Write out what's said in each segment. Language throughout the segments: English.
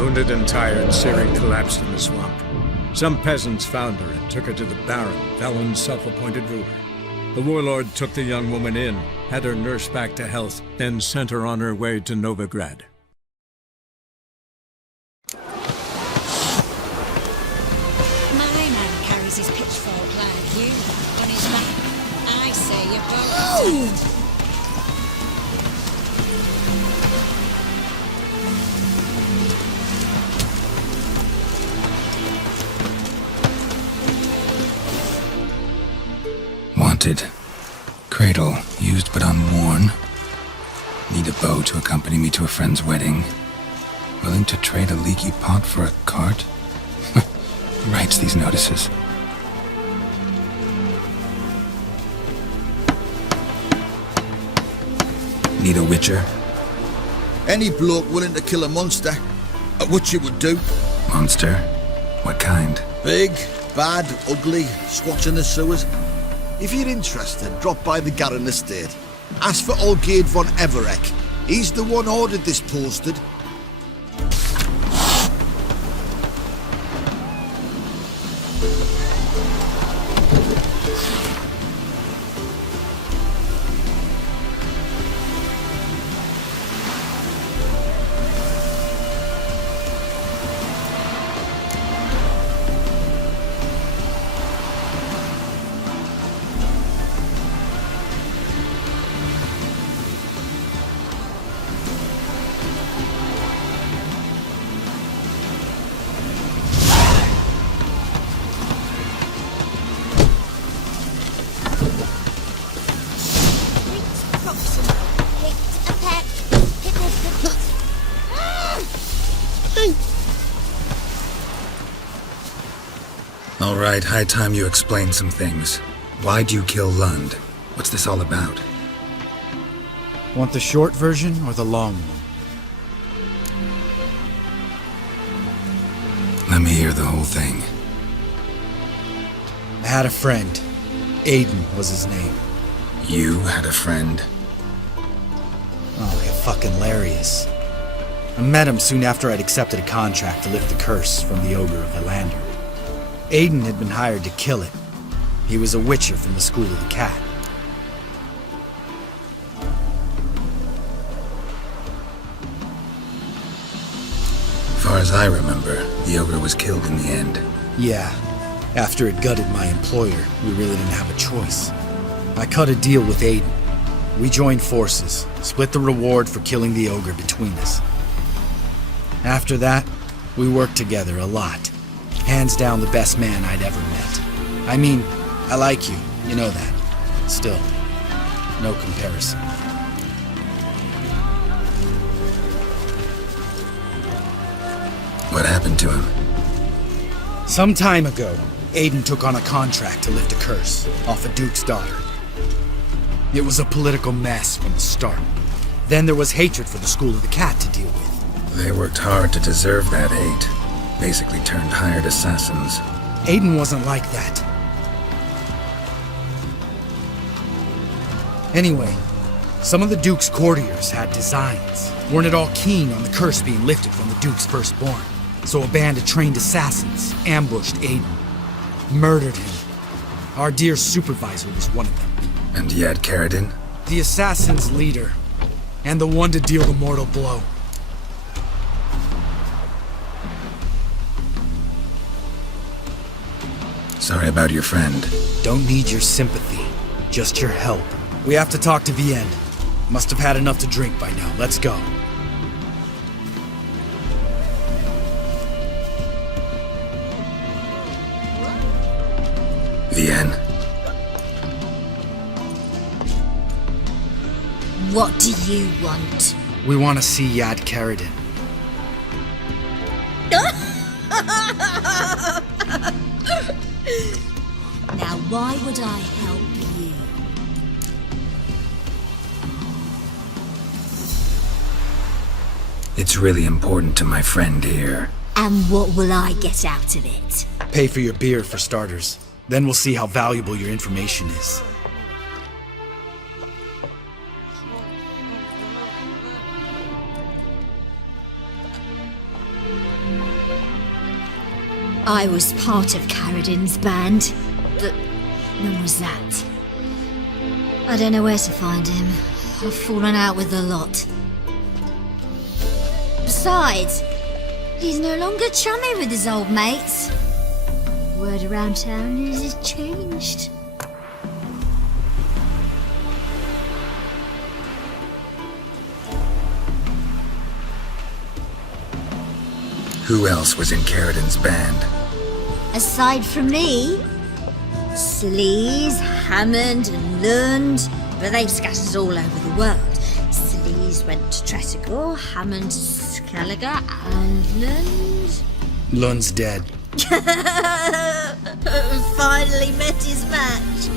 Wounded and tired, Ciri collapsed in the swamp. Some peasants found her and took her to the Baron, Valen's self-appointed ruler. The warlord took the young woman in, had her nursed back to health, then sent her on her way to Novigrad. My man carries his pitchfork like you, on his back. I say you're both... Wanted. Cradle, used but unworn. Need a bow to accompany me to a friend's wedding. Willing to trade a leaky pot for a cart? Who writes these notices? Need a witcher? Any bloke willing to kill a monster, a witcher would do. Monster? What kind? Big, bad, ugly, squats in the sewers. If you're interested, drop by the Garen estate. Ask for Olgierd von Everek. He's the one ordered this posted. All right, high time you explain some things. Why'd you kill Lund? What's this all about? Want the short version or the long one? Let me hear the whole thing. I had a friend. Aiden was his name. You had a friend? Oh, yeah, fucking hilarious. I met him soon after I'd accepted a contract to lift the curse from the Ogre of Elander. Aiden had been hired to kill it. He was a witcher from the School of the Cat. Far as I remember, the ogre was killed in the end. Yeah, after it gutted my employer, we really didn't have a choice. I cut a deal with Aiden. We joined forces, split the reward for killing the ogre between us. After that, we worked together a lot. Hands down the best man I'd ever met. I mean, I like you, you know that. Still, no comparison. What happened to him? Some time ago, Aiden took on a contract to lift a curse off a duke's daughter. It was a political mess from the start. Then there was hatred for the School of the Cat to deal with. They worked hard to deserve that hate. Basically turned hired assassins. Aiden wasn't like that. Anyway, some of the Duke's courtiers had designs. Weren't at all keen on the curse being lifted from the Duke's firstborn. So a band of trained assassins ambushed Aiden. Murdered him. Our dear supervisor was one of them. And you had Caradin? The assassin's leader. And the one to deal the mortal blow. Sorry about your friend. Don't need your sympathy, just your help. We have to talk to Vienne. Must have had enough to drink by now. Let's go. Vienne. What do you want? We want to see Yad Caradin. Now, why would I help you? It's really important to my friend here. And what will I get out of it? Pay for your beer, for starters. Then we'll see how valuable your information is. I was part of Carradine's band, but when was that? I don't know where to find him. I've fallen out with the lot. Besides, he's no longer chummy with his old mates. Word around town is he's changed. Who else was in Carradine's band? Aside from me, Sleaze, Hammond and Lund, but they've scattered all over the world. Sleaze went to Tresigor, Hammond to Skellige, and Lund... Lund's dead. Finally met his match.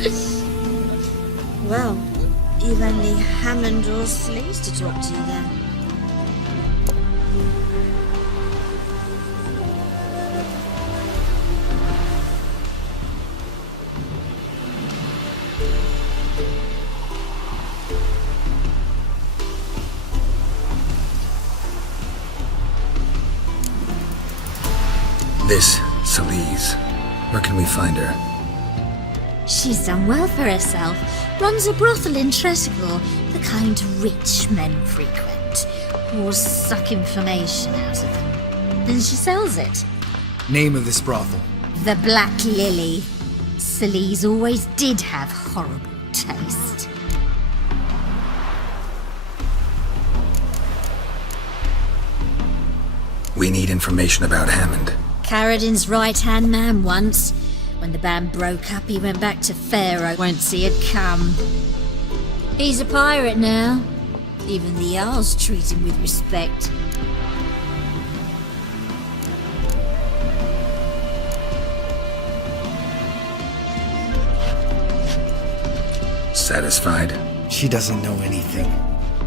Well, you've only Hammond or Sleaze to talk to then. This Sleaze. Where can we find her? She's done well for herself. Runs a brothel in Tresigor, the kind rich men frequent. Or suck information out of them. Then she sells it. Name of this brothel. The Black Lily. Sleaze always did have horrible taste. We need information about Hammond. Carradine's right-hand man once. When the band broke up, he went back to Pharaoh once he had come. He's a pirate now. Even the Jarls treat him with respect. Satisfied? She doesn't know anything.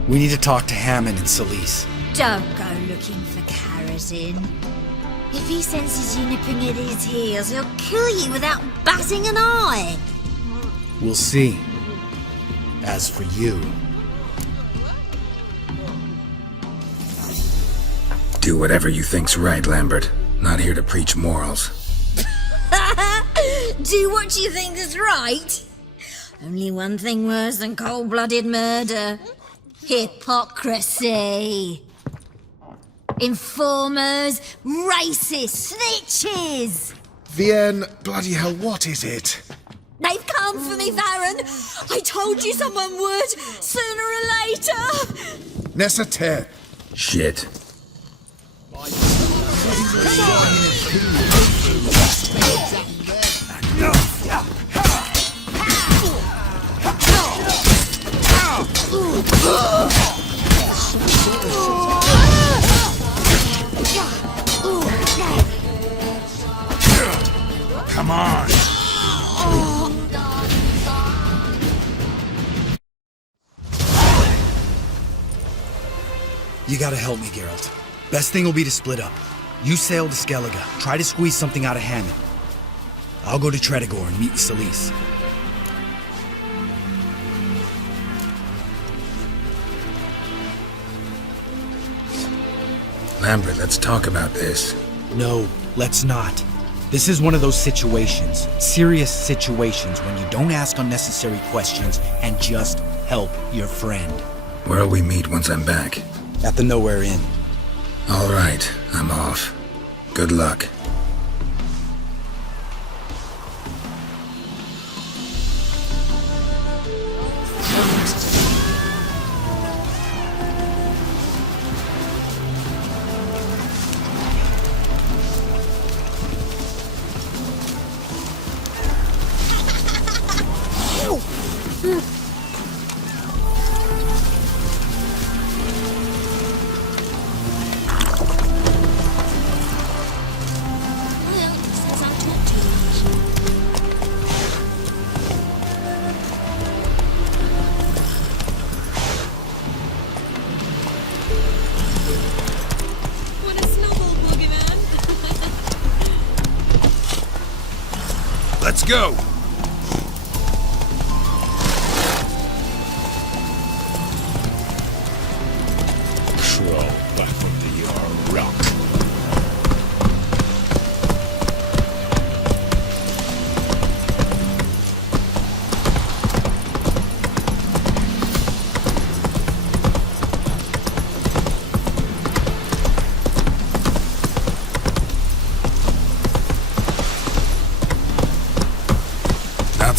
We need to talk to Hammond and Sleaze. Don't go looking for Carradine. If he senses you nipping at his heels, he'll kill you without batting an eye. We'll see. As for you... Do whatever you think's right, Lambert. Not here to preach morals. Do what you think is right. Only one thing worse than cold-blooded murder. Hypocrisy. Informers, racists, snitches. Vienne, bloody hell, what is it? They've come for me, Baron. I told you someone would, sooner or later. Necessaire. Shit. Come on. You gotta help me, Geralt. Best thing will be to split up. You sail to Skellige, try to squeeze something out of Hammond. I'll go to Tresigor and meet with Sleaze. Lambert, let's talk about this. No, let's not. This is one of those situations, serious situations, when you don't ask unnecessary questions and just help your friend. Where'll we meet once I'm back? At the Nowhere Inn. All right, I'm off. Good luck. Let's go. Crawl back under your rock.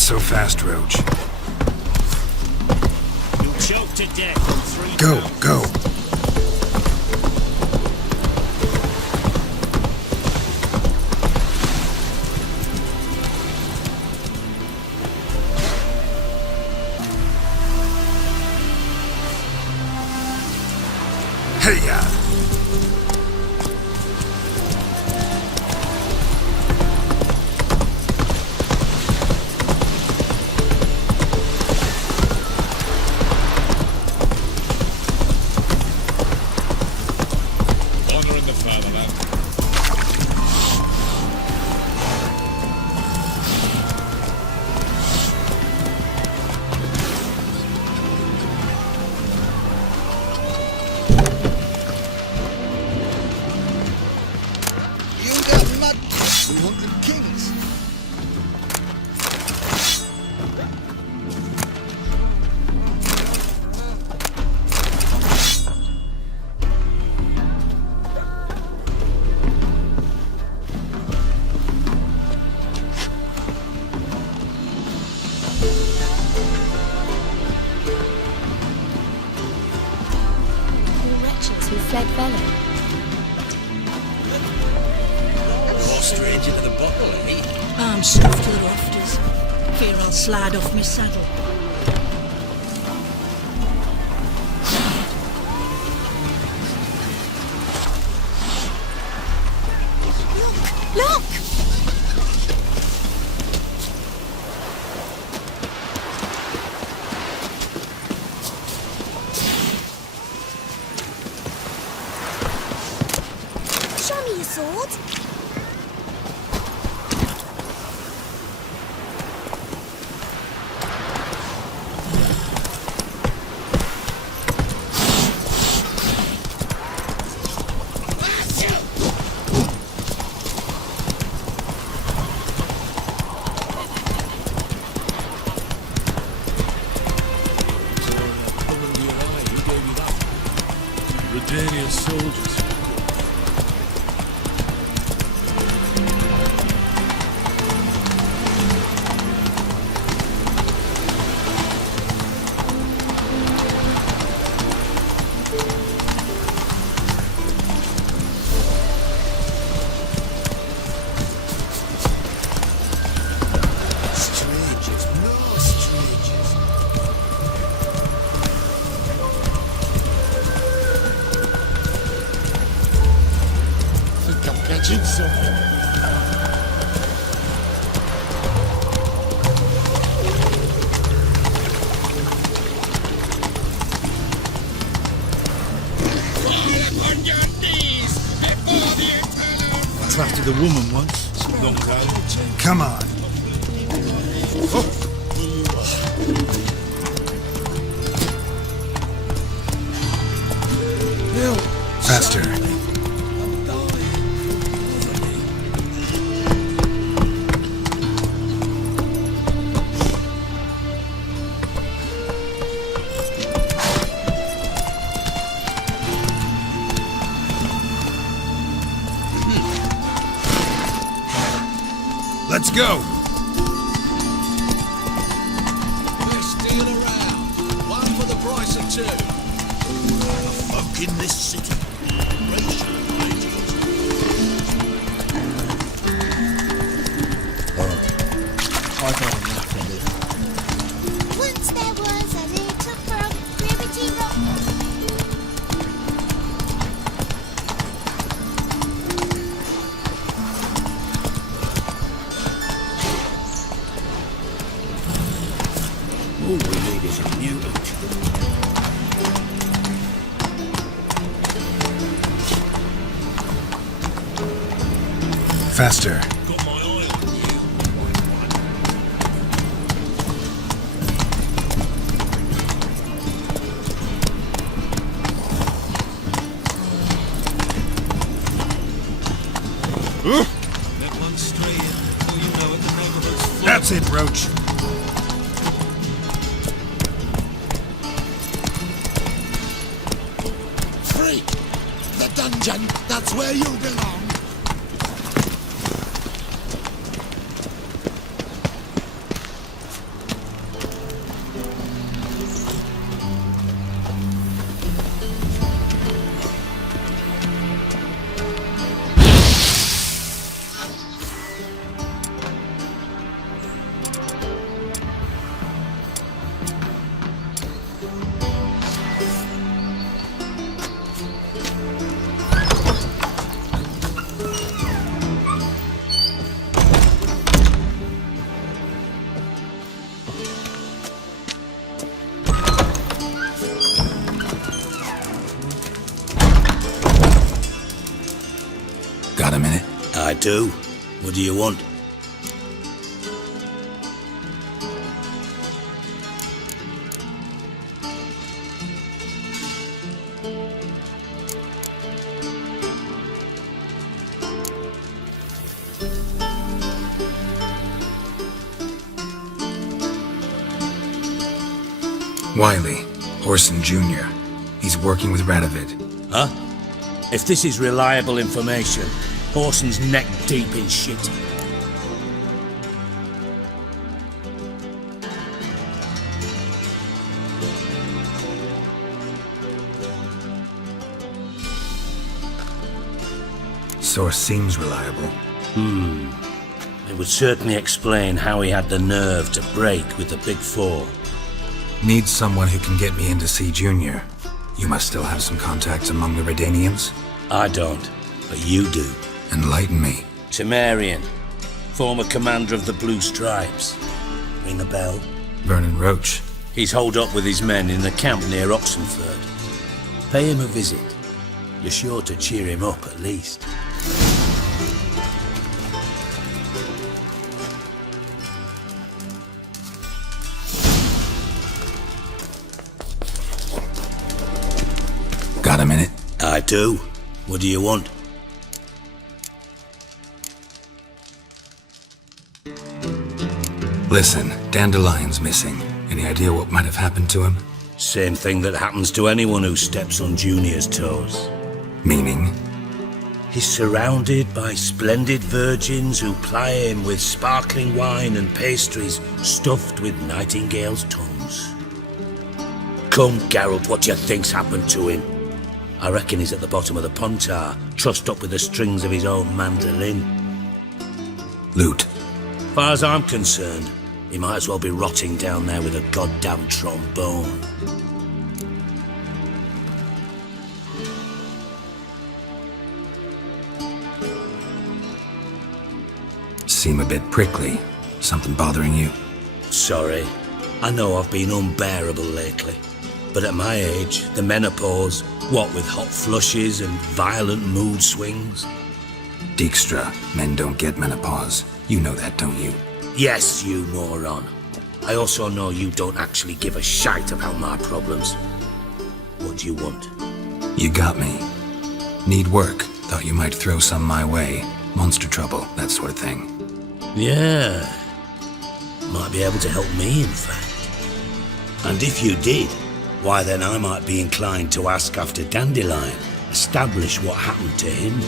so fast, Roach. You'll choke to death in 3 Go, pounds. go. Hey-ya! Honouring the fatherland. You got mad 200 kings. Poor wretches who fled fellow. More stranger to the bottle, eh? I'm stuffed to the rafters. Fear I'll slide off my saddle. Look! Show me your sword. Redanian soldiers. Strangers, no strangers. Think I'm catching something. Fall on your knees before the eternal. Trafficked a woman once. Long time. Come on. Faster. Let's go. We're still around. One for the price of two. Folk in this city. Racial ideals. I got enough of it. Once there was a little frog, ribbity rock. All we need is a mutant. Faster. Got my eye on you. Let one stray in before you know it, the neighborhood's full. That's it, Roach. Freak! The dungeon, that's where you belong. Got a minute? I do. What do you want? Wiley, Orson Jr. He's working with Radovid. Huh? If this is reliable information, Orson's neck deep in shit. Source seems reliable. It would certainly explain how he had the nerve to break with the Big Four. Need someone who can get me in to see Junior. You must still have some contacts among the Redanians? I don't, but you do. Enlighten me. Temerian, former commander of the Blue Stripes. Ring a bell? Vernon Roach. He's holed up with his men in a camp near Oxenford. Pay him a visit. You're sure to cheer him up at least. Got a minute? I do. What do you want? Listen, Dandelion's missing. Any idea what might have happened to him? Same thing that happens to anyone who steps on Junior's toes. Meaning? He's surrounded by splendid virgins who ply him with sparkling wine and pastries stuffed with nightingales' tongues. Come, Geralt, what do you think's happened to him? I reckon he's at the bottom of the Pontar, trussed up with the strings of his own mandolin. Loot. Far as I'm concerned, he might as well be rotting down there with a goddamn trombone. Seem a bit prickly. Something bothering you? Sorry. I know I've been unbearable lately. But at my age, the menopause, what with hot flushes and violent mood swings. Dijkstra, men don't get menopause. You know that, don't you? Yes, you moron. I also know you don't actually give a shite about my problems. What do you want? You got me. Need work. Thought you might throw some my way. Monster trouble, that sort of thing. Yeah. Might be able to help me, in fact. And if you did, why then I might be inclined to ask after Dandelion, establish what happened to him.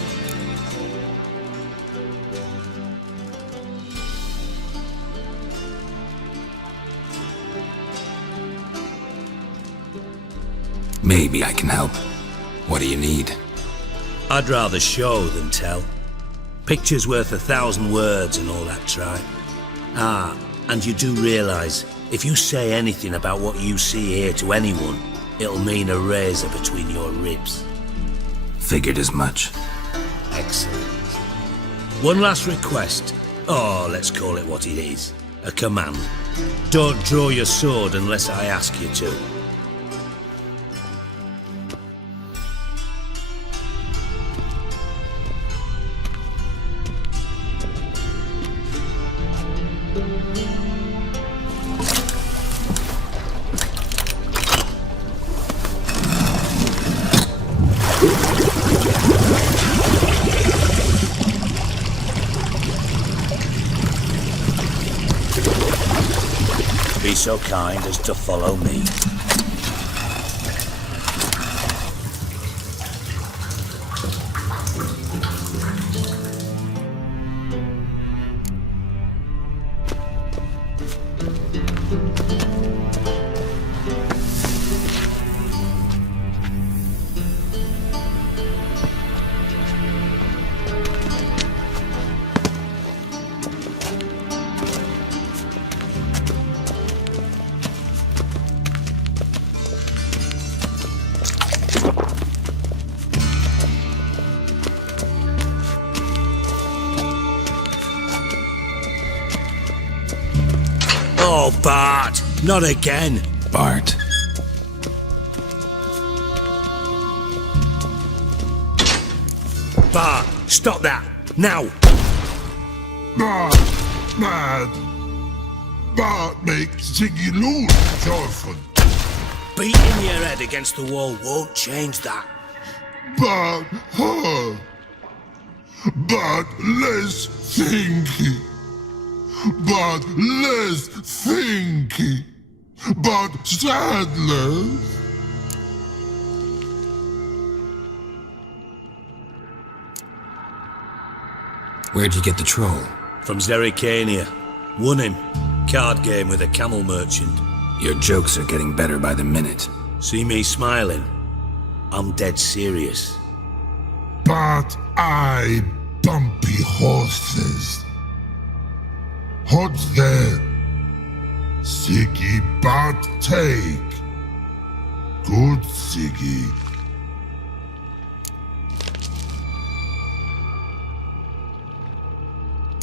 Maybe I can help. What do you need? I'd rather show than tell. Picture's worth 1,000 words and all that tripe. Ah, and you do realise, if you say anything about what you see here to anyone, it'll mean a razor between your ribs. Figured as much. Excellent. One last request. Oh, let's call it what it is. A command. Don't draw your sword unless I ask you to. Be so kind as to follow me. Oh, Bart! Not again! Bart. Bart, Stop that! Now! But make Ziggy lose, Jorfen. Beating your head against the wall won't change that. But less thinky. But less thinky. But sadness. Where'd you get the troll? From Zerrikania. Won him. Card game with a camel merchant. Your jokes are getting better by the minute. See me smiling? I'm dead serious. But I bumpy horses. Hot there. Siggy but take. Good Siggy.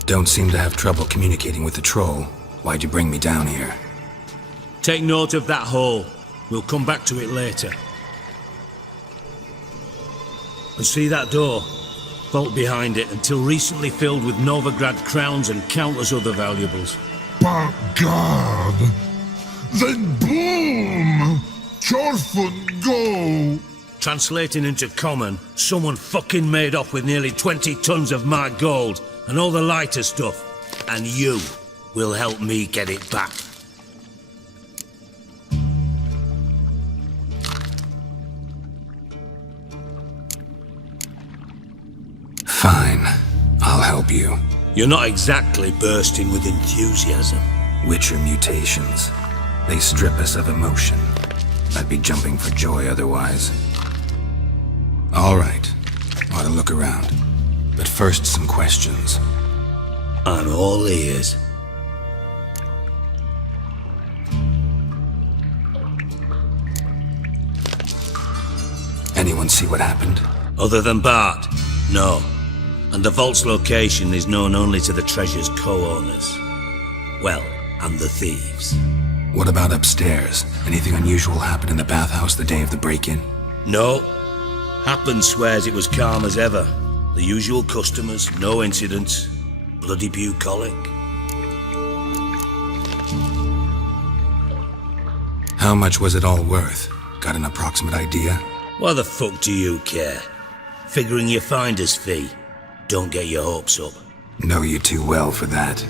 Don't seem to have trouble communicating with the troll. Why'd you bring me down here? Take note of that hole. We'll come back to it later. And see that door? Vault behind it, until recently filled with Novigrad crowns and countless other valuables. But God! Then boom! Jorfen go! Translating into common, someone fucking made off with nearly 20 tons of my gold and all the lighter stuff. And you will help me get it back. Fine. I'll help you. You're not exactly bursting with enthusiasm. Witcher mutations. They strip us of emotion. I'd be jumping for joy otherwise. All right. Ought to look around. But first, some questions. I'm all ears. Anyone see what happened? Other than Bart? No. And the vault's location is known only to the treasure's co-owners. Well, and the thieves. What about upstairs? Anything unusual happen in the bathhouse the day of the break-in? No. Happen swears it was calm as ever. The usual customers, no incidents. Bloody bucolic. How much was it all worth? Got an approximate idea? Why the fuck do you care? Figuring your finder's fee. Don't get your hopes up. Know you too well for that.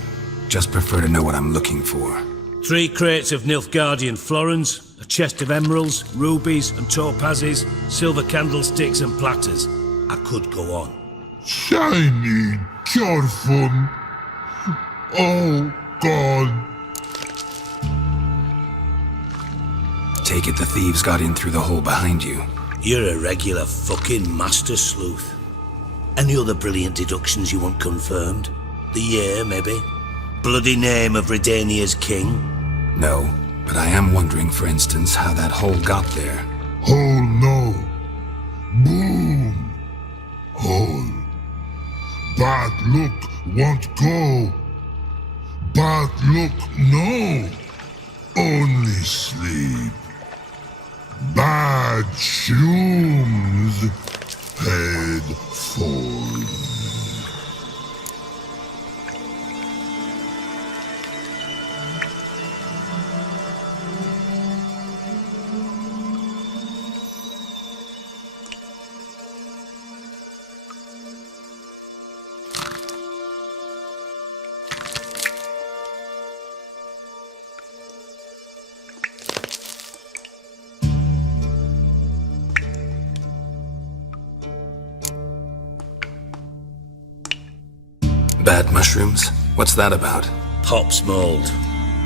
Just prefer to know what I'm looking for. 3 crates of Nilfgaardian florins, a chest of emeralds, rubies and topazes, silver candlesticks and platters. I could go on. Shiny Jorfen. Oh, God. Take it the thieves got in through the hole behind you. You're a regular fucking master sleuth. Any other brilliant deductions you want confirmed? The year, maybe? Bloody name of Redania's king? No, but I am wondering, for instance, how that hole got there. Hole no. Boom. Hole. Bad look won't go. Bad look no. Only sleep. Bad shoes. Head full. Bad mushrooms? What's that about? Pop's mold.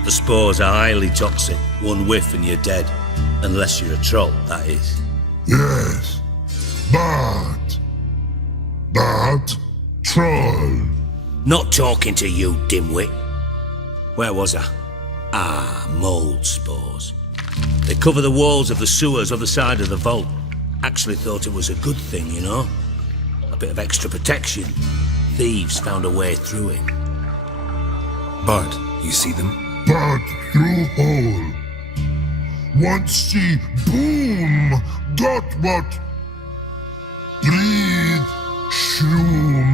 The spores are highly toxic. One whiff and you're dead. Unless you're a troll, that is. Yes. But troll. Not talking to you, dimwit. Where was I? Ah, mold spores. They cover the walls of the sewers other side of the vault. Actually thought it was a good thing, you know? A bit of extra protection. Thieves found a way through it. Bart, you see them? But through hole. Once see boom. Got what? Breathe. Shroom.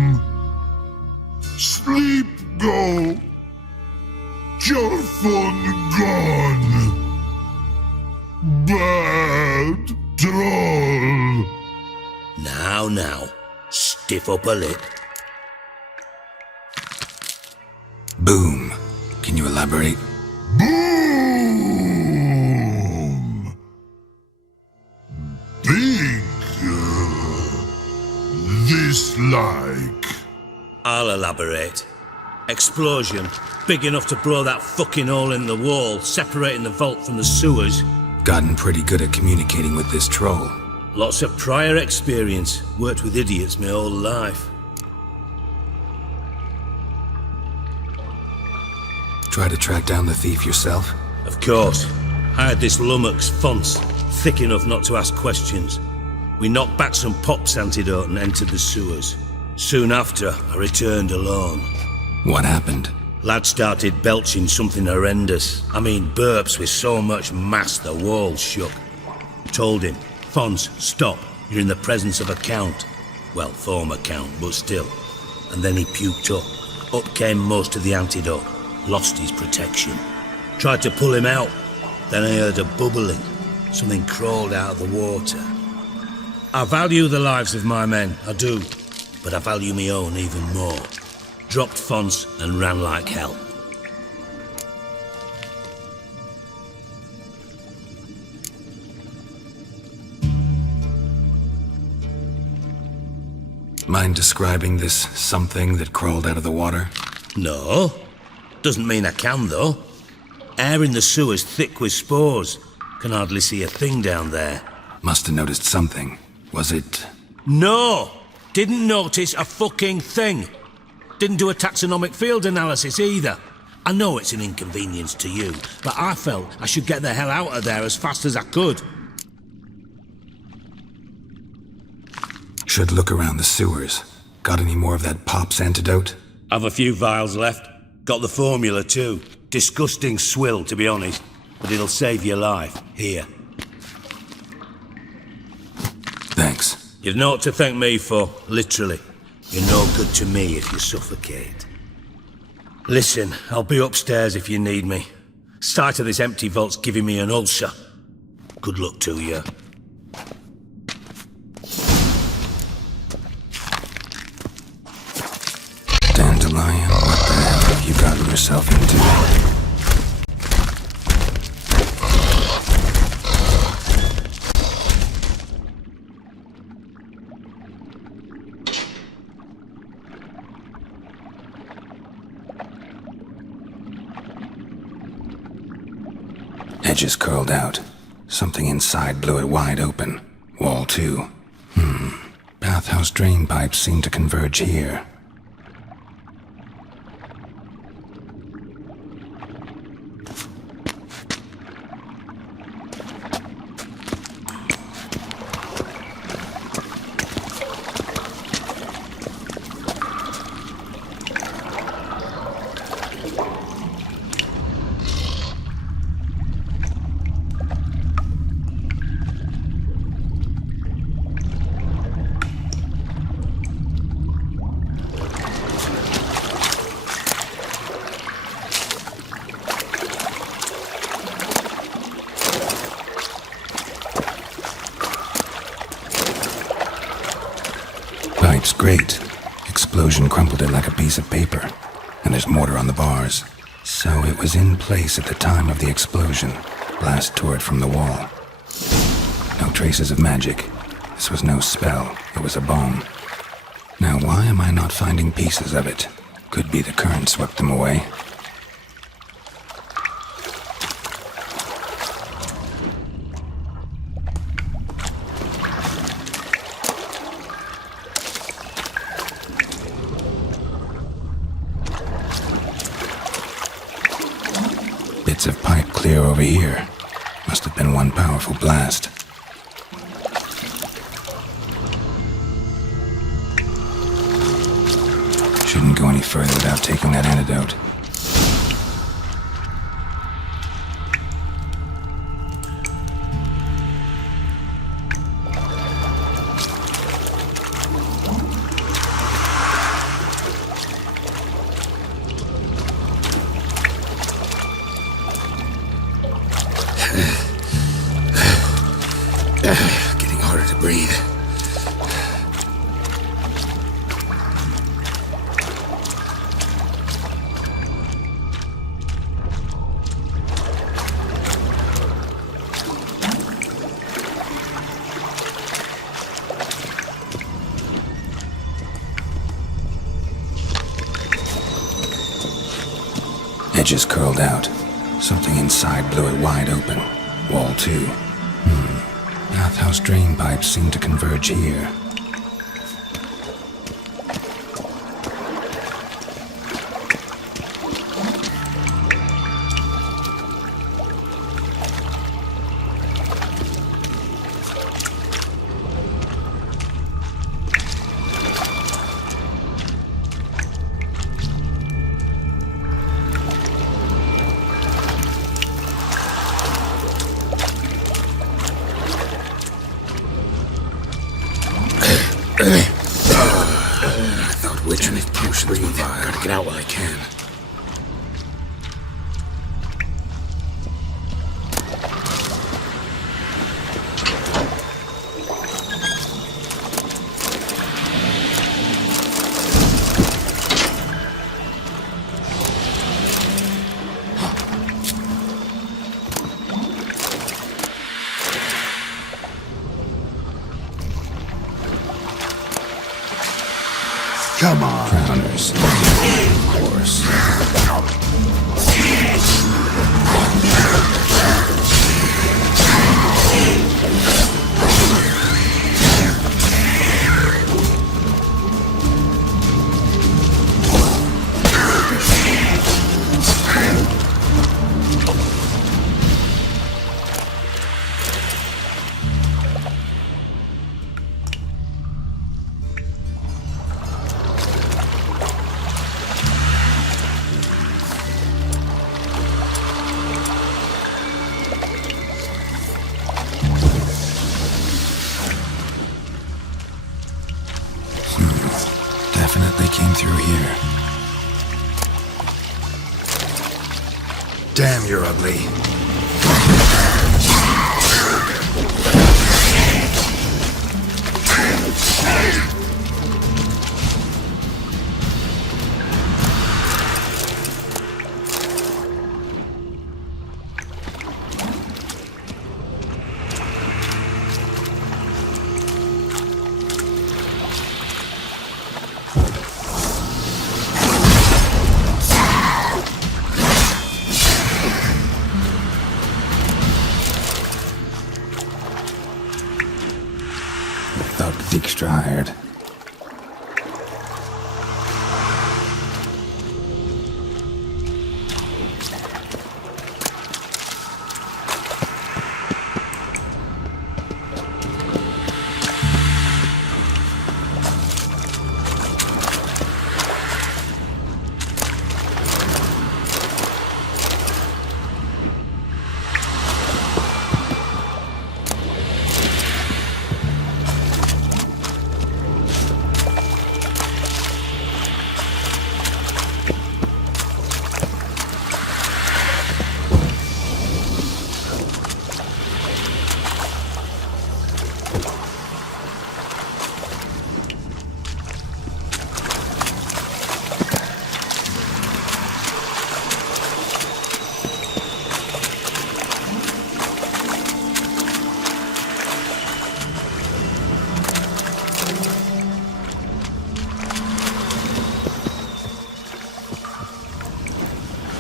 Now. Stiff upper lip. Boom. Can you elaborate? Boom! Big, this-like. I'll elaborate. Explosion, big enough to blow that fucking hole in the wall, separating the vault from the sewers. Gotten pretty good at communicating with this troll. Lots of prior experience. Worked with idiots my whole life. Try to track down the thief yourself? Of course. I had this lummox, Fonts, thick enough not to ask questions. We knocked back some Pop's antidote and entered the sewers. Soon after, I returned alone. What happened? Lad started belching something horrendous. I mean, burps with so much mass the walls shook. Told him, Fons, stop. You're in the presence of a count. Well, former count, but still. And then he puked up. Up came most of the antidote. Lost his protection. Tried to pull him out. Then I heard a bubbling. Something crawled out of the water. I value the lives of my men, I do. But I value my own even more. Dropped Fons and ran like hell. Mind describing this something that crawled out of the water? No. Doesn't mean I can, though. Air in the sewers thick with spores. Can hardly see a thing down there. Must have noticed something. Was it... No! Didn't notice a fucking thing. Didn't do a taxonomic field analysis either. I know it's an inconvenience to you, but I felt I should get the hell out of there as fast as I could. Should look around the sewers. Got any more of that Pop's antidote? I've a few vials left. Got the formula too. Disgusting swill, to be honest. But it'll save your life. Here. Thanks. You've naught to thank me for, literally. You're no good to me if you suffocate. Listen, I'll be upstairs if you need me. Sight of this empty vault's giving me an ulcer. Good luck to you. Dandelion, what the hell have you gotten yourself into? Edges curled out. Something inside blew it wide open. Wall too. Bathhouse drain pipes seem to converge here. Pipe's great. Explosion crumpled it like a piece of paper. And there's mortar on the bars. So it was in place at the time of the explosion. Blast tore it from the wall. No traces of magic. This was no spell. It was a bomb. Now why am I not finding pieces of it? Could be the current swept them away. Bits of pipe clear over here. Must have been one powerful blast. Shouldn't go any further without taking that antidote. Getting harder to breathe. Edges curled out. Something inside blew it wide open. Wall 2. Bathhouse drain pipes seem to converge here. I thought which and potion breathe. Gotta get out while I can. Come on. Drowners. Of course. Definitely came through here. Damn, you're ugly. Felt extra hired.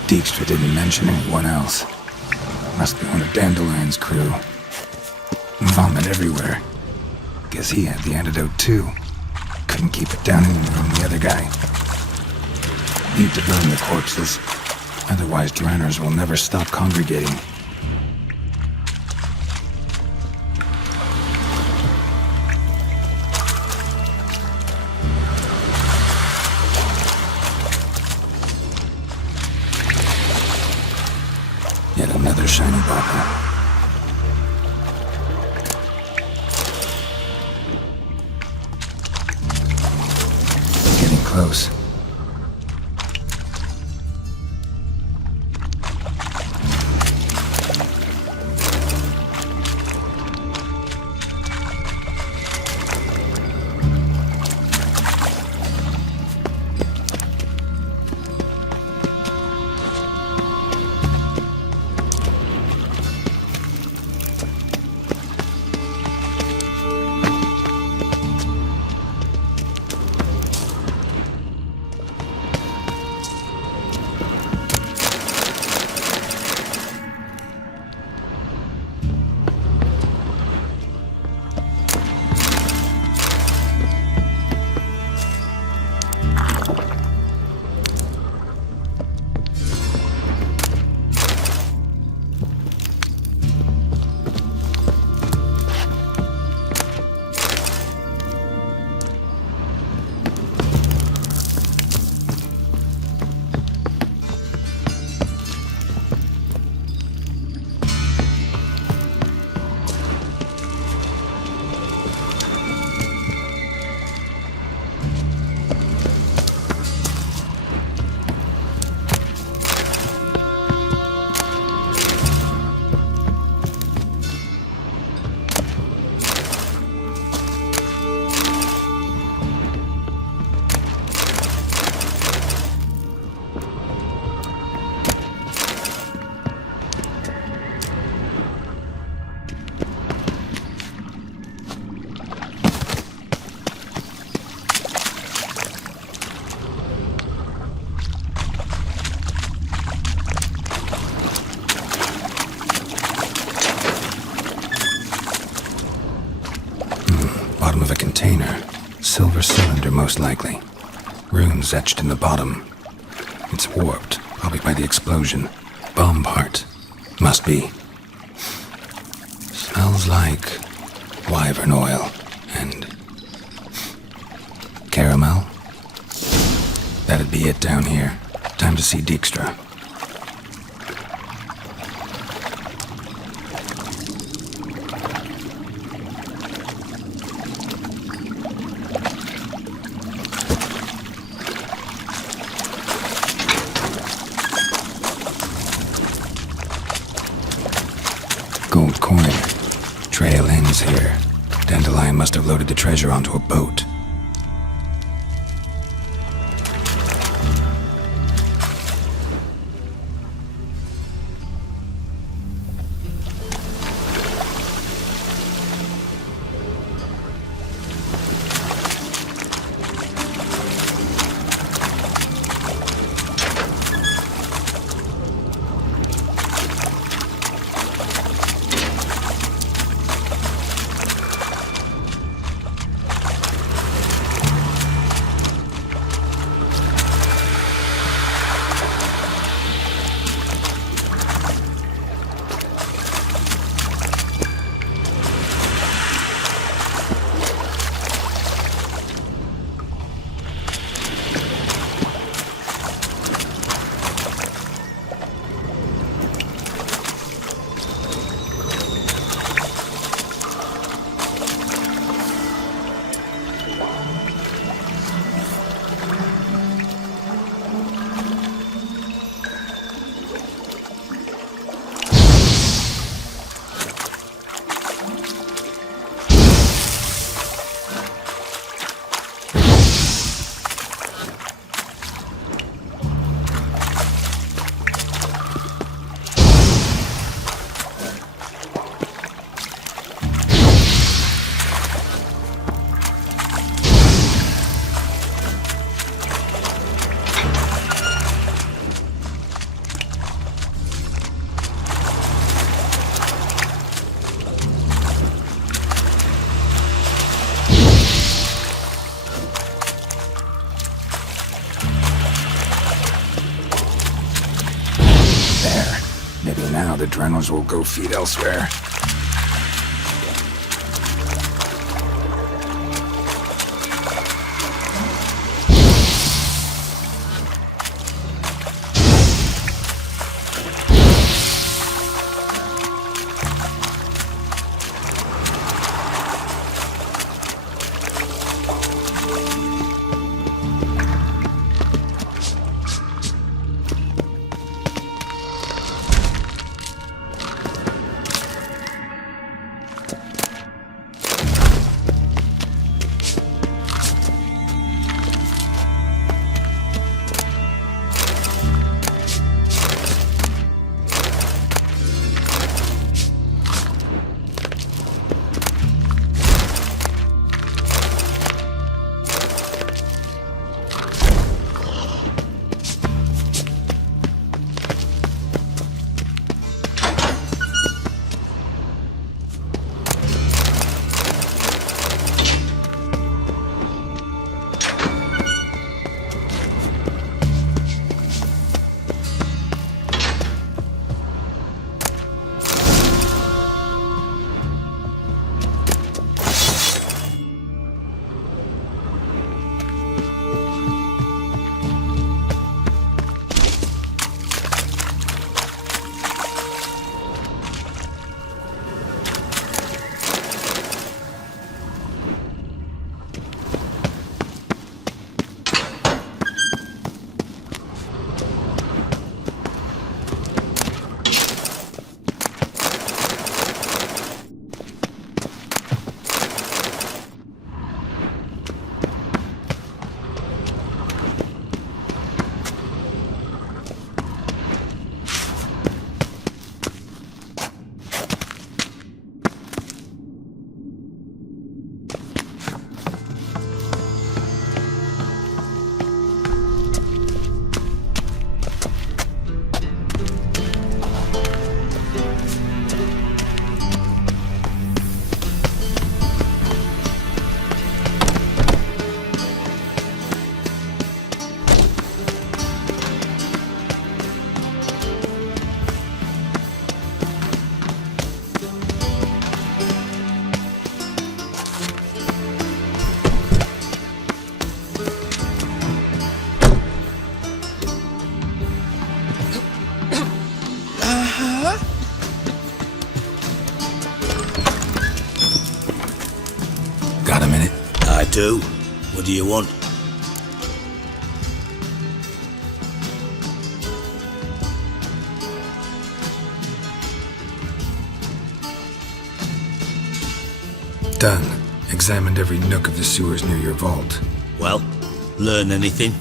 Dijkstra didn't mention anyone else. Must be one of Dandelion's crew. Vomit everywhere. Guess he had the antidote too. Couldn't keep it down any more than the other guy. Need to burn the corpses. Otherwise drowners will never stop congregating. Yet another shiny bauble. Getting close. Silver cylinder, most likely. Runes etched in the bottom. It's warped, probably by the explosion. Bomb part. Must be. Smells like wyvern oil and caramel. That'd be it down here. Time to see Dijkstra. Gold coin. Trail ends here. Dandelion must have loaded the treasure onto a boat. Now the Drenels will go feed elsewhere. I do. What do you want? Done. Examined every nook of the sewers near your vault. Well, learn anything?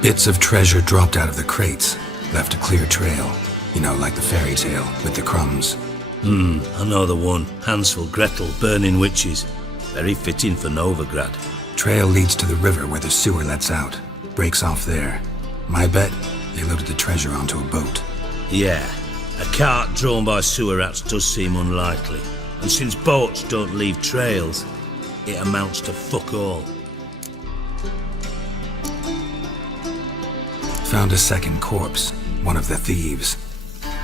Bits of treasure dropped out of the crates. Left a clear trail. You know, like the fairy tale with the crumbs. I know the one. Hansel, Gretel, burning witches. Very fitting for Novigrad. Trail leads to the river where the sewer lets out. Breaks off there. My bet, they loaded the treasure onto a boat. Yeah, a cart drawn by sewer rats does seem unlikely. And since boats don't leave trails, it amounts to fuck all. Found a second corpse. One of the thieves.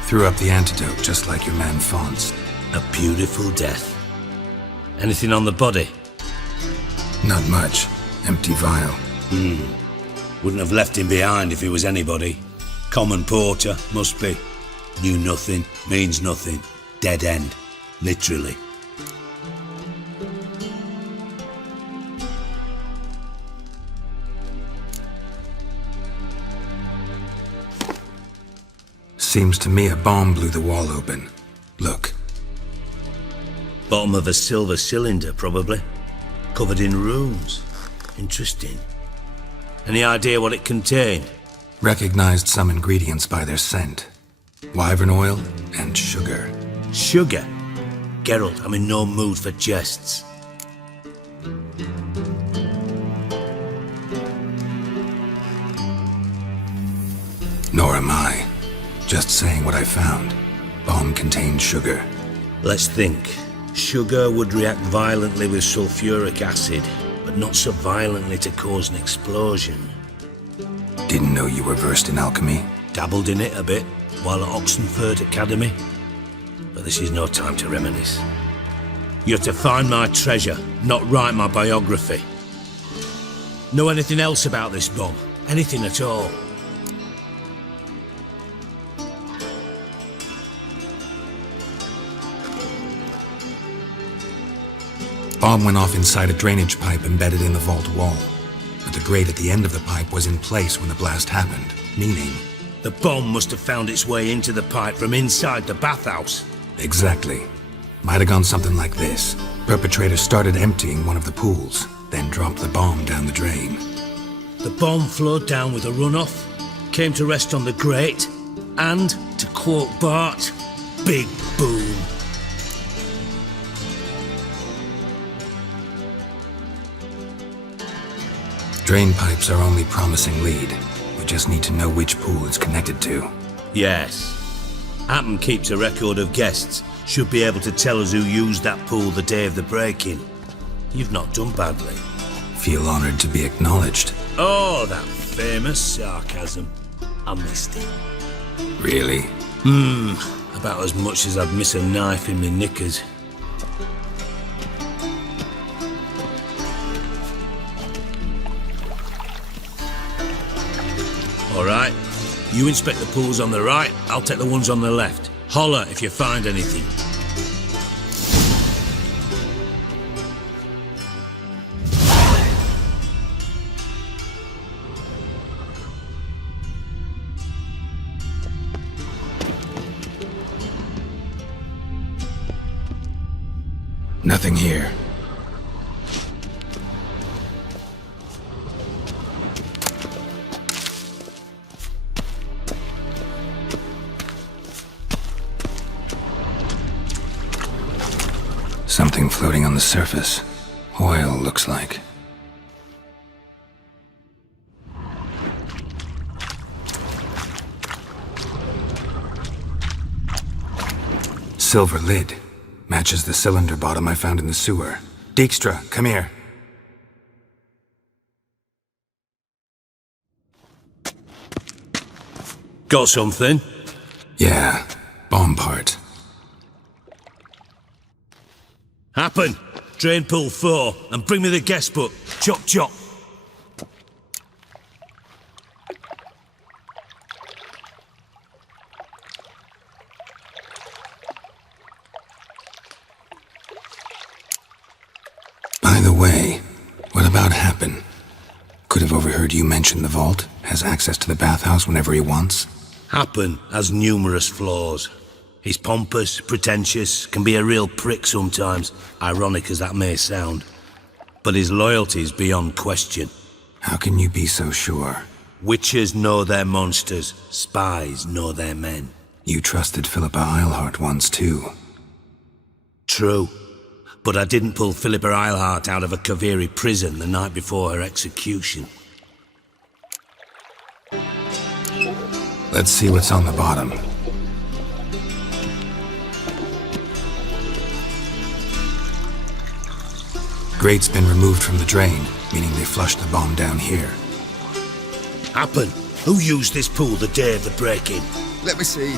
Threw up the antidote just like your man Font's. A beautiful death. Anything on the body? Not much. Empty vial. Wouldn't have left him behind if he was anybody. Common porter, must be. Knew nothing, means nothing. Dead end. Literally. Seems to me a bomb blew the wall open. Look. Bottom of a silver cylinder, probably. Covered in runes. Interesting. Any idea what it contained? Recognized some ingredients by their scent. Wyvern oil and sugar. Sugar? Geralt, I'm in no mood for jests. Nor am I. Just saying what I found. Bomb contained sugar. Let's think. Sugar would react violently with sulfuric acid, but not so violently to cause an explosion. Didn't know you were versed in alchemy. Dabbled in it a bit while at Oxenford Academy. But this is no time to reminisce. You're to find my treasure, not write my biography. Know anything else about this bomb? Anything at all? Bomb went off inside a drainage pipe embedded in the vault wall. But the grate at the end of the pipe was in place when the blast happened, meaning... The bomb must have found its way into the pipe from inside the bathhouse. Exactly. Might have gone something like this. Perpetrator started emptying one of the pools, then dropped the bomb down the drain. The bomb flowed down with a runoff, came to rest on the grate, and, to quote Bart, big boom. Drain pipes are only promising lead. We just need to know which pool it's connected to. Yes. Happen keeps a record of guests. Should be able to tell us who used that pool the day of the break-in. You've not done badly. Feel honored to be acknowledged. Oh, that famous sarcasm. I missed it. Really? About as much as I'd miss a knife in my knickers. All right. You inspect the pools on the right, I'll take the ones on the left. Holler if you find anything. Nothing here. Something floating on the surface. Oil, looks like. Silver lid. Matches the cylinder bottom I found in the sewer. Dijkstra, come here. Got something? Yeah, bomb part. Happen. Drain pool 4, and bring me the guest book. Chop chop. By the way, what about Happen? Could have overheard you mention the vault. Has access to the bathhouse whenever he wants. Happen has numerous flaws. He's pompous, pretentious, can be a real prick sometimes, ironic as that may sound. But his loyalty's beyond question. How can you be so sure? Witches know their monsters, spies know their men. You trusted Philippa Eilhart once too. True. But I didn't pull Philippa Eilhart out of a Kaviri prison the night before her execution. Let's see what's on the bottom. Grate's been removed from the drain, meaning they flushed the bomb down here. Happen. Who used this pool the day of the break-in? Let me see.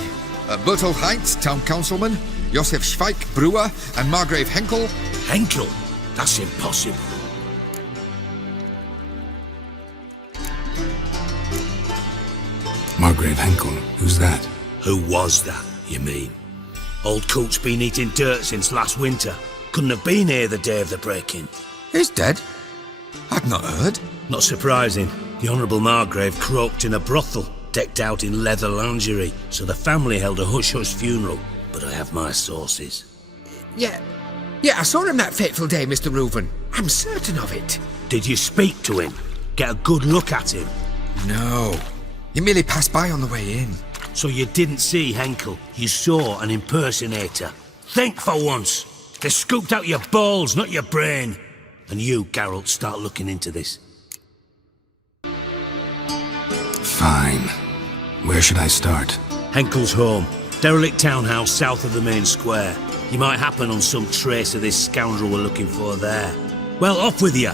Bertolt Heinz, town councilman, Josef Schweik, brewer, and Margrave Henkel. Henkel? That's impossible. Margrave Henkel, who's that? Who was that, you mean? Old Coot's been eating dirt since last winter. Couldn't have been here the day of the break-in. He's dead? I've not heard. Not surprising. The Honourable Margrave croaked in a brothel, decked out in leather lingerie, so the family held a hush-hush funeral. But I have my sources. Yeah, I saw him that fateful day, Mr. Reuven. I'm certain of it. Did you speak to him? Get a good look at him? No. He merely passed by on the way in. So you didn't see Henkel, you saw an impersonator. Think for once. They scooped out your balls, not your brain. And you, Geralt, start looking into this. Fine. Where should I start? Henkel's home. Derelict townhouse south of the main square. You might happen on some trace of this scoundrel we're looking for there. Well, off with you.